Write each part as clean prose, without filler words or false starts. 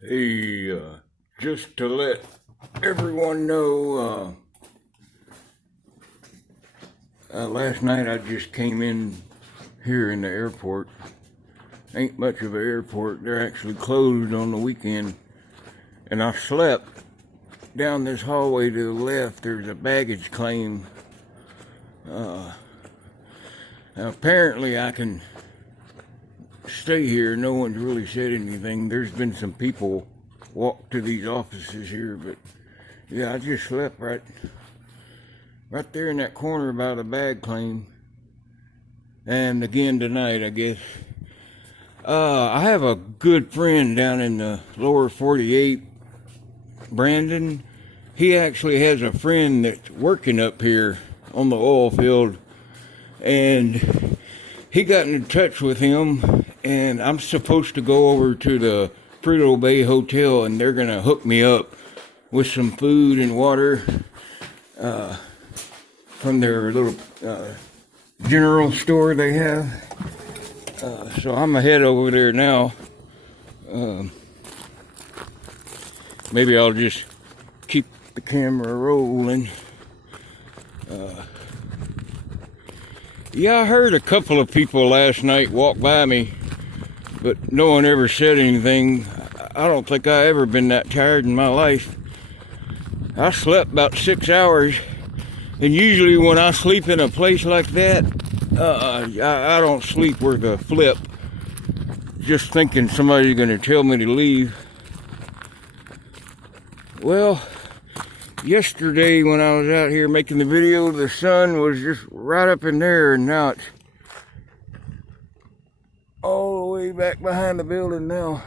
Hey, just to let everyone know, last night I just came in here in the airport. Ain't much of an airport. They're actually closed on the weekend. And I slept down this hallway to the left. There's a baggage claim. Now apparently I can stay here. No one's really said anything. There's been some people walk to these offices here, but yeah, I just slept right there in that corner by the bag claim. And again tonight, I guess. I have a good friend down in the lower 48, Brandon. He actually has a friend that's working up here on the oil field, and he got in touch with him, and I'm supposed to go over to the Prudhoe Bay hotel, and they're gonna hook me up with some food and water from their little general store they have. So I'm gonna head over there now. Maybe I'll just keep the camera rolling. Yeah, I heard a couple of people last night walk by me, but no one ever said anything. I don't think I ever been that tired in my life. I slept about 6 hours, and usually when I sleep in a place like that, I don't sleep worth a flip, just thinking somebody's gonna tell me to leave. Well, yesterday when I was out here making the video, the sun was just right up in there, and now it's all the way back behind the building now.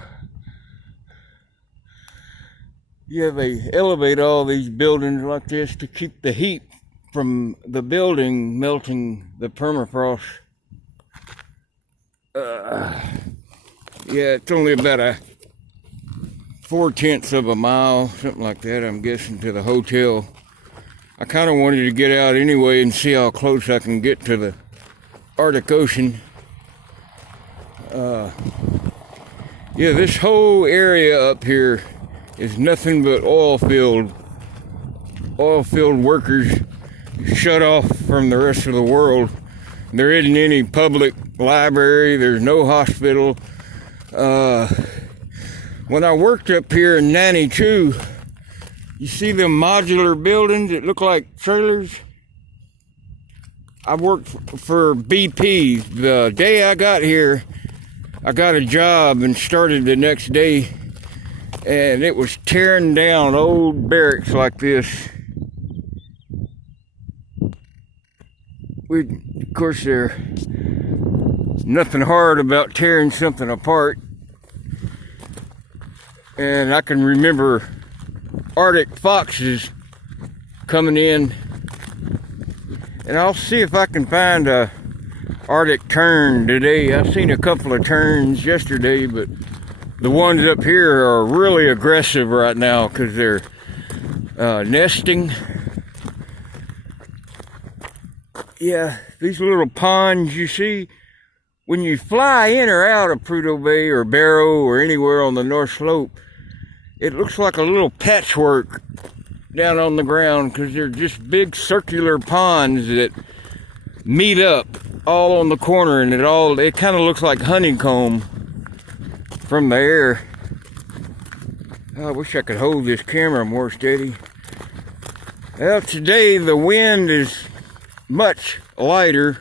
Yeah, they elevate all these buildings like this to keep the heat from the building melting the permafrost. Yeah, it's only about a 4/10 of a mile, something like that, I'm guessing, to the hotel. I kind of wanted to get out anyway and see how close I can get to the Arctic Ocean. Yeah, this whole area up here is nothing but oil field workers shut off from the rest of the world. There isn't any public library, there's no hospital. When I worked up here in '92, you see them modular buildings that look like trailers? I worked for BP. The day I got here, I got a job and started the next day, and it was tearing down old barracks like this. Of course, there's nothing hard about tearing something apart. And I can remember Arctic foxes coming in. And I'll see if I can find a Arctic tern today. I've seen a couple of terns yesterday, but the ones up here are really aggressive right now because they're nesting. Yeah, these little ponds you see, when you fly in or out of Prudhoe Bay or Barrow or anywhere on the North Slope, it looks like a little patchwork down on the ground because they're just big circular ponds that meet up all on the corner, and it kind of looks like honeycomb from the air. I wish I could hold this camera more steady. Well, today the wind is much lighter,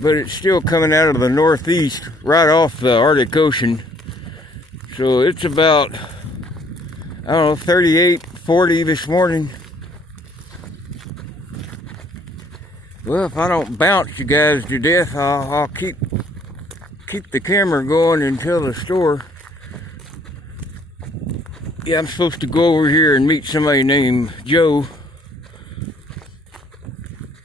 but it's still coming out of the northeast right off the Arctic Ocean. So it's about, I don't know, 38, 40 this morning. Well, if I don't bounce you guys to death, I'll keep the camera going until the store. Yeah, I'm supposed to go over here and meet somebody named Joe.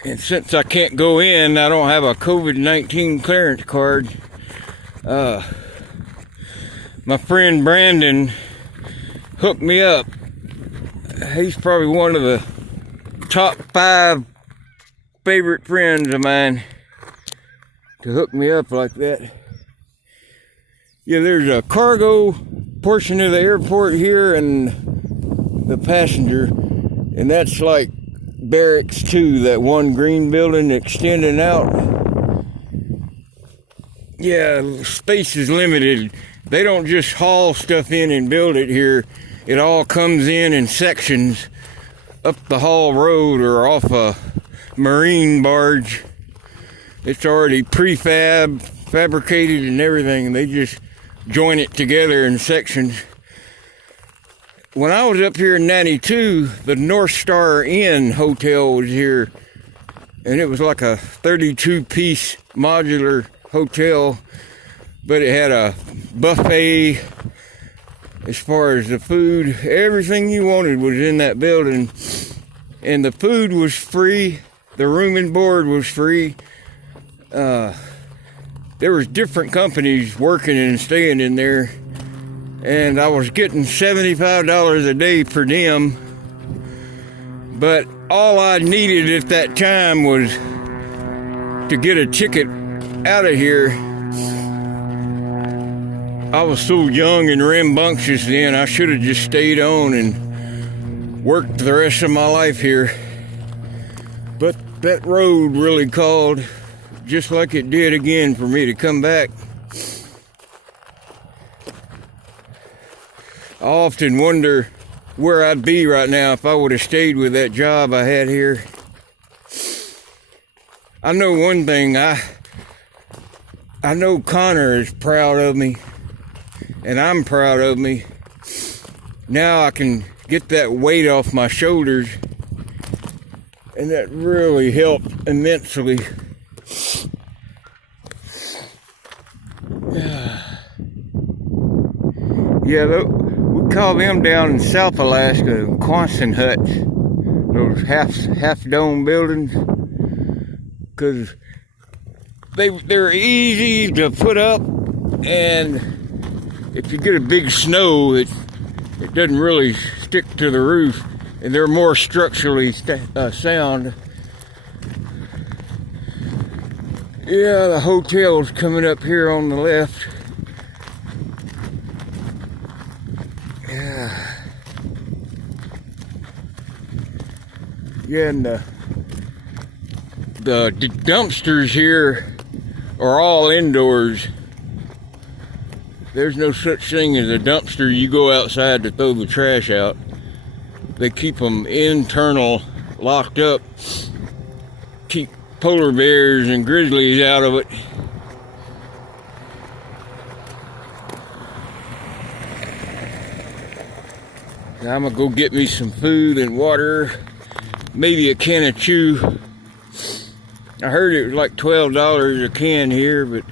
And since I can't go in, I don't have a COVID-19 clearance card. My friend Brandon hooked me up. He's probably one of the top 5 favorite friends of mine to hook me up like that. Yeah, there's a cargo portion of the airport here and the passenger, and that's like barracks too, that one green building extending out. Yeah, space is limited. They don't just haul stuff in and build it here. It all comes in sections up the Hall Road or off a marine barge. It's already fabricated and everything, and they just join it together in sections. When I was up here in 92, the North Star Inn Hotel was here, and it was like a 32-piece modular hotel, but it had a buffet. As far as the food, everything you wanted was in that building, and the food was free. The room and board was free. There was different companies working and staying in there, and I was getting $75 a day per diem. But all I needed at that time was to get a ticket out of here. I was so young and rambunctious then, I should have just stayed on and worked the rest of my life here. But that road really called, just like it did again, for me to come back. I often wonder where I'd be right now if I would have stayed with that job I had here. I know one thing, I know Connor is proud of me, and I'm proud of me. Now I can get that weight off my shoulders, and that really helped immensely. Yeah, we call them down in South Alaska Quonset huts, those half dome buildings, because they're easy to put up, and if you get a big snow, it doesn't really stick to the roof, and they're more structurally sound. Yeah, the hotel's coming up here on the left. Yeah, and the dumpsters here are all indoors. There's no such thing as a dumpster. You go outside to throw the trash out. They keep them internal, locked up, keep polar bears and grizzlies out of it. Now I'm gonna go get me some food and water, maybe a can of chew. I heard it was like $12 a can here, but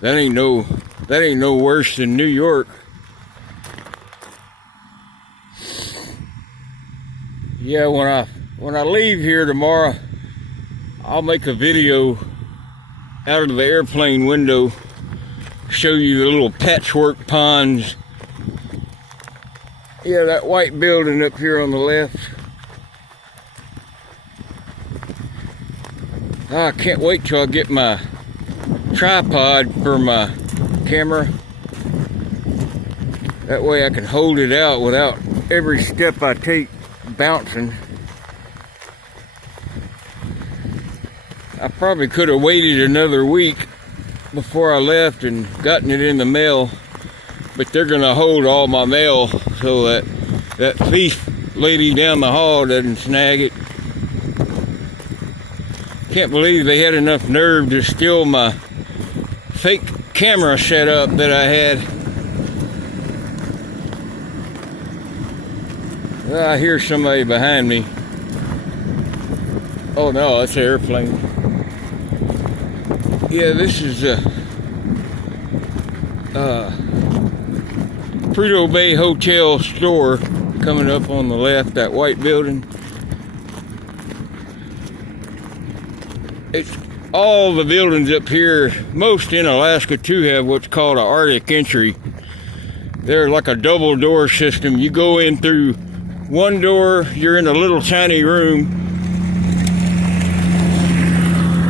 that ain't no worse than New York. Yeah, when I leave here tomorrow, I'll make a video out of the airplane window, show you the little patchwork ponds. Yeah, that white building up here on the left. I can't wait till I get my tripod for my camera. That way I can hold it out without every step I take bouncing. I probably could have waited another week before I left and gotten it in the mail, but they're gonna hold all my mail so that thief lady down the hall doesn't snag it. Can't believe they had enough nerve to steal my fake camera setup that I had. I hear somebody behind me. Oh no, that's an airplane. Yeah, this is Prudhoe Bay Hotel store coming up on the left, that white building. It's all the buildings up here, most in Alaska too, have what's called an Arctic entry. They're like a double door system. You go in through one door, you're in a little tiny room.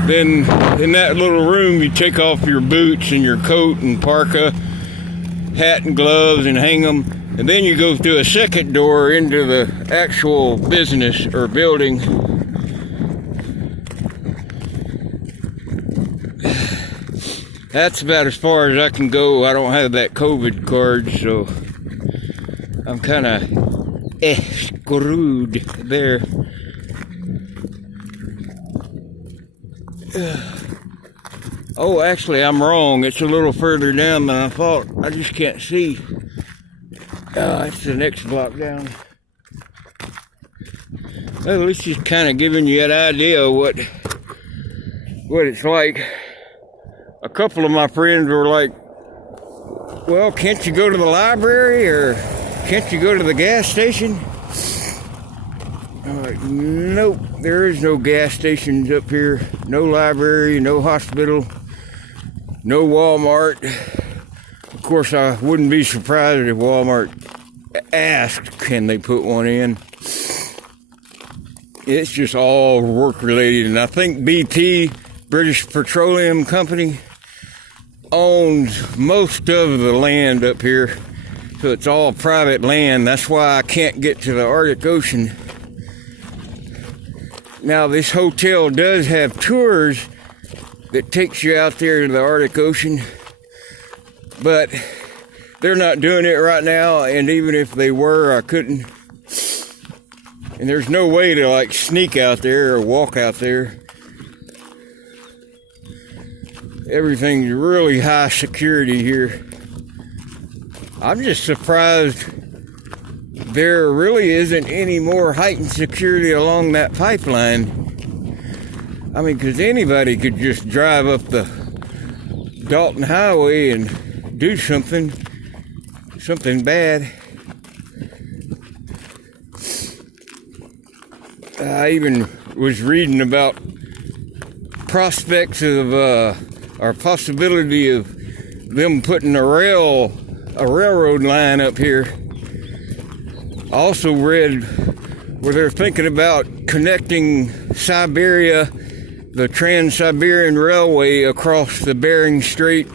Then in that little room, you take off your boots and your coat and parka, hat and gloves and hang them. And then you go through a second door into the actual business or building. That's about as far as I can go. I don't have that COVID card, so I'm kind of screwed there. Oh, actually, I'm wrong. It's a little further down than I thought. I just can't see. It's the next block down. Well, it's just kind of giving you an idea of what it's like. A couple of my friends were like, well, can't you go to the library or can't you go to the gas station? I'm like, nope, there is no gas stations up here. No library, no hospital, no Walmart. Of course, I wouldn't be surprised if Walmart asked, can they put one in? It's just all work related. And I think BT, British Petroleum Company, owns most of the land up here. So it's all private land. That's why I can't get to the Arctic Ocean. Now, this hotel does have tours that takes you out there to the Arctic Ocean, but they're not doing it right now, and even if they were, I couldn't. And there's no way to like sneak out there or walk out there. Everything's really high security here. I'm just surprised there really isn't any more heightened security along that pipeline. I mean, because anybody could just drive up the Dalton Highway and do something bad. I even was reading about prospects of or possibility of them putting a railroad line up here. I also read where they're thinking about connecting Siberia, the Trans-Siberian Railway across the Bering Strait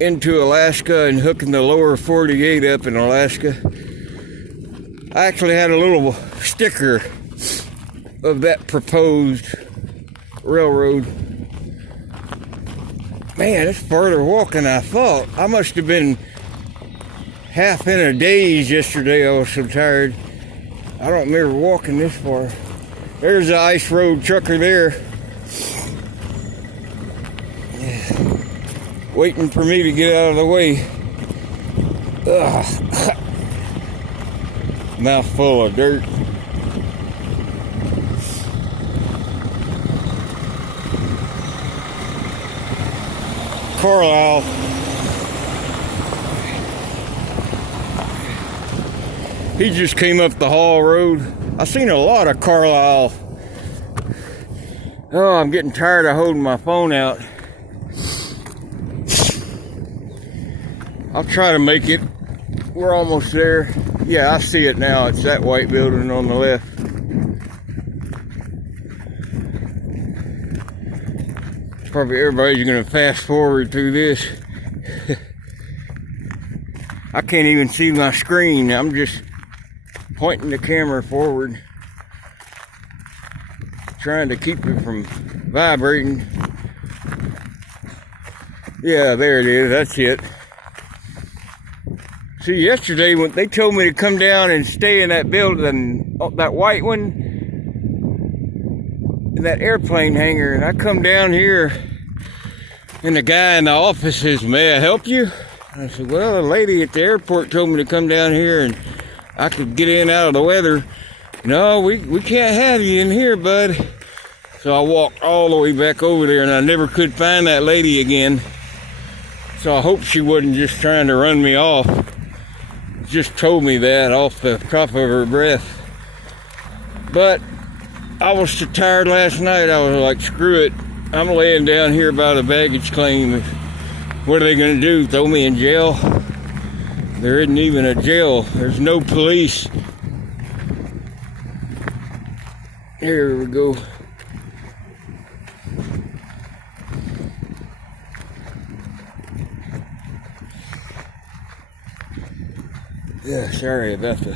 into Alaska and hooking the lower 48 up in Alaska. I actually had a little sticker of that proposed railroad. Man, it's farther walk than I thought. I must have been half in a daze yesterday. I was so tired. I don't remember walking this far. There's the ice road trucker there. Waiting for me to get out of the way. Ugh. Mouth full of dirt. Carlisle. He just came up the Hall Road. I've seen a lot of Carlisle. Oh, I'm getting tired of holding my phone out. I'll try to make it. We're almost there. Yeah, I see it now. It's that white building on the left. Probably everybody's gonna fast forward through this. I can't even see my screen. I'm just pointing the camera forward, trying to keep it from vibrating. Yeah, there it is. That's it. See, yesterday when they told me to come down and stay in that building, that white one, in that airplane hangar, and I come down here and the guy in the office says, "May I help you?" I said, "Well, the lady at the airport told me to come down here and I could get in out of the weather." "No, we can't have you in here, bud." So I walked all the way back over there and I never could find that lady again. So I hope she wasn't just trying to run me off. Just told me that off the top of her breath. But I was so tired last night, I was like, screw it. I'm laying down here by the baggage claim. What are they going to do? Throw me in jail? There isn't even a jail. There's no police. Here we go. Yeah, sorry about the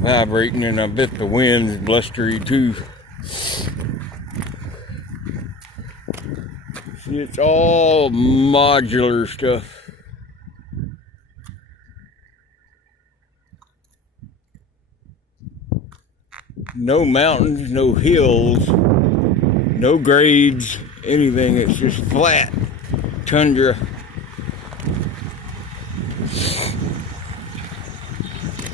vibrating, and I bet the wind's blustery too. See, it's all modular stuff. No mountains, no hills, no grades, anything. It's just flat tundra.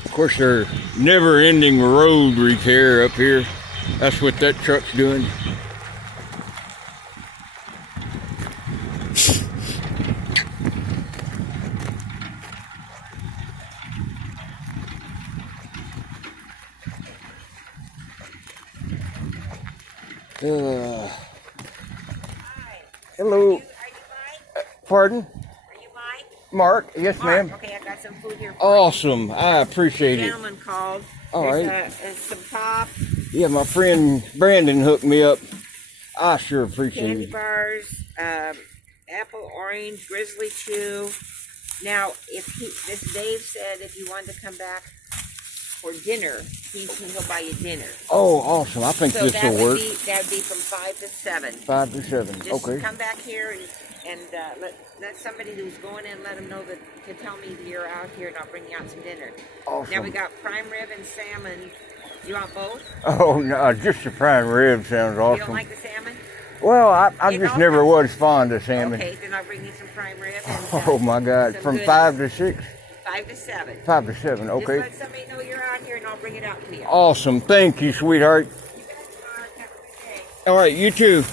Of course, there's never-ending road repair up here. That's what that truck's doing. Hello. Are you Mike? Pardon? Are you Mike? Mark? Yes, ma'am. Okay, I got some food here for Awesome. I appreciate you. it. Gentleman called. All There's right. some pop, Yeah, my friend Brandon hooked me up. I sure appreciate candy it. bars, apple, orange, grizzly chew. Now, this Dave said if you wanted to come back for dinner, he'll buy you dinner. Oh, awesome. I think So this will work. that would be from 5 to 7. 5 to 7. Just Okay. come back here and let somebody who's going in let them know that to tell me that you're out here, and I'll bring you out some dinner. Awesome. Now we got prime rib and salmon. You want both? Oh, no, just the prime rib sounds You awesome. don't like the salmon? Well, I You just know? never was fond of salmon. Okay, then I'll bring you some prime rib. And, Oh, my God. some From good- 5 to 6? 5 to 7. 5 to 7, okay. Just let somebody know you're out here, and I'll bring it out to you. Awesome. Thank you, sweetheart. You bet, Mark. Have a good day. All right, you too.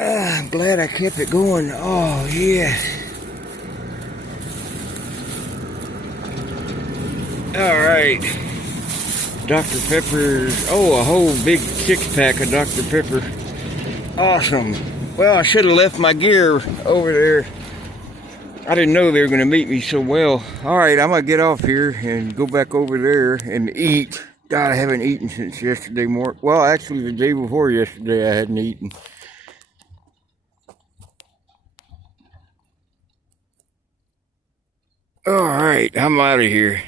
I'm glad I kept it going. Oh, yes. All right. Dr. Pepper's. Oh, a whole big 6-pack of Dr. Pepper. Awesome. Well, I should have left my gear over there. I didn't know they were going to meet me so well. All right, I'm going to get off here and go back over there and eat. God, I haven't eaten since yesterday morning. Well, actually, the day before yesterday, I hadn't eaten. All right, I'm out of here.